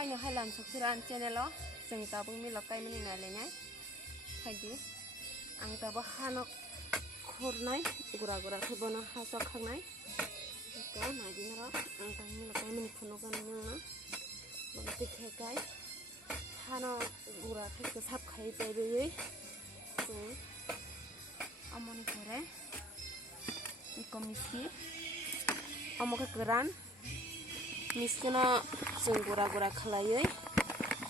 Haino hailam sukhiran channel o jeng tabung milok kai mani nalenya haidi ang tabo hanok khurnai gura khibona hasok khangnai ko nadin ro ang tang milok kai mani phunogan nungna bangti khekai hano gura khike sap khai tebei amoni pore ikomiski amoke keran miskino जों गुरा खालायै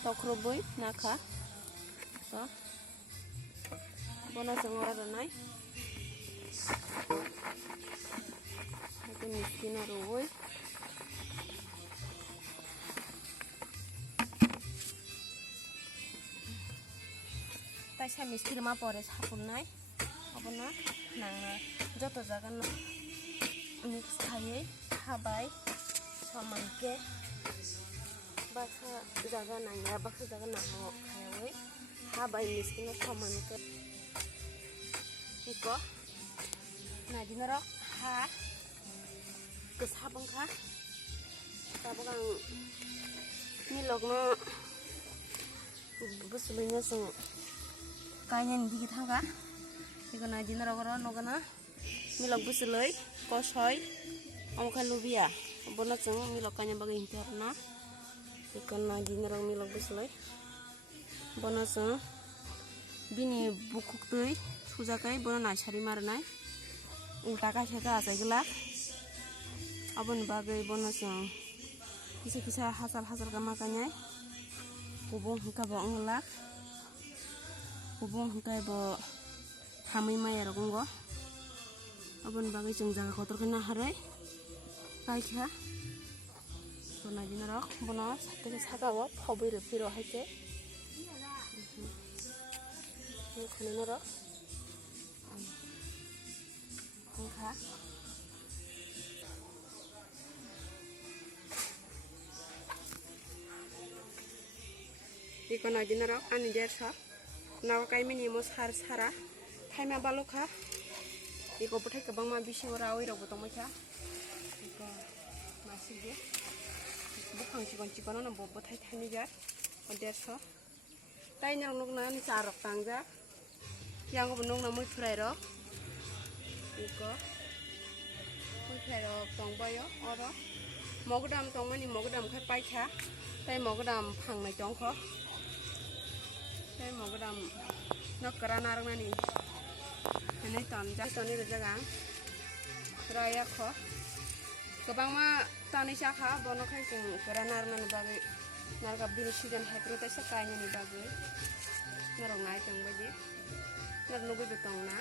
तख्रबै नाखा so bono जों रानाय itu miskino ruwoi taisa miskino ma pore sapunai abono nang joto jaga mix thayei habai samanke baksa jaga nangya baksa jaga nango khayawai habai miskino samanke iko nadinaro ha kesabangkha sabang milokno busulnya sung kanyen digi thaga iko nadinaro goro nogana milok busuloi kosoi amkha lubia bono chung milok kanyen bagai hintarna ikan nadinaro milok busloi bono chung bini bukuk tui sujakai bono nasari marnai ulta kaisa ka asaigla abon bagai bono chung kisa hasal ka makanyai kubung hingka bo nglak kubung hingka bo hamai maya rogongo abon bagai chung jaga kotor kena harai kaisa bono dinarok bono satke sagawo phoboi repiro haike khone norok angkha ikono dinarok ani dersa naw kai mini mo sara thaima balokha iko puthai kabang ma bising rawi rok botongmaikha iko masige bukhang chikono na bobo thai thani ja dersa tai nyang nokna ni charok tangja yang bunung na mui phrai rok iko mui phrai rok tongbayo oro mogodam tongmani mogodam khai paikha tai mogodam phangnai tongkho tai mogodam nokra narnani nei ton ja toni jaga raya kho kobangma tani sakha bono khai jeng kra narnani bagai narga bini season hekro tai sakanya ni bagai narong nai tong baji nar nugo betong na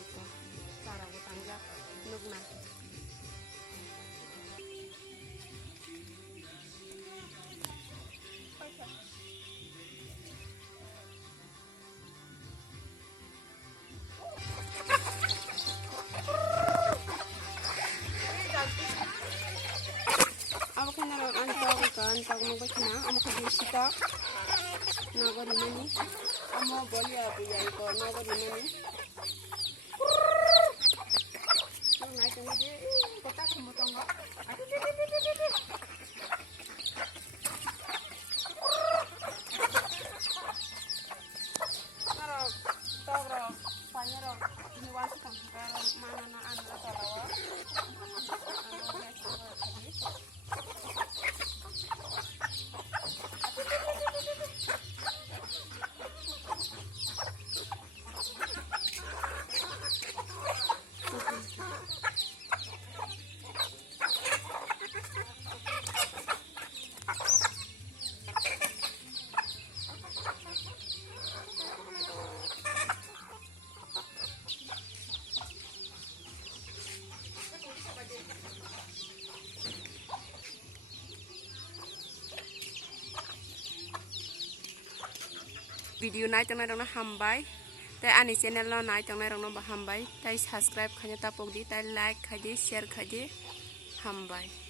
ito para butangja nugna antag mo ba kina amo ka disita nagari mani amo bolya biyai ko nagari mani ngai tong je kota kumotong ga naro tawro panyero ni wasi kang karo manana anla talawa video nai tong nai rong na hambai tai ani channel no nai tong nai rong no ba hambai tai subscribe khanya tapok di tai like khaji share khaji hambai।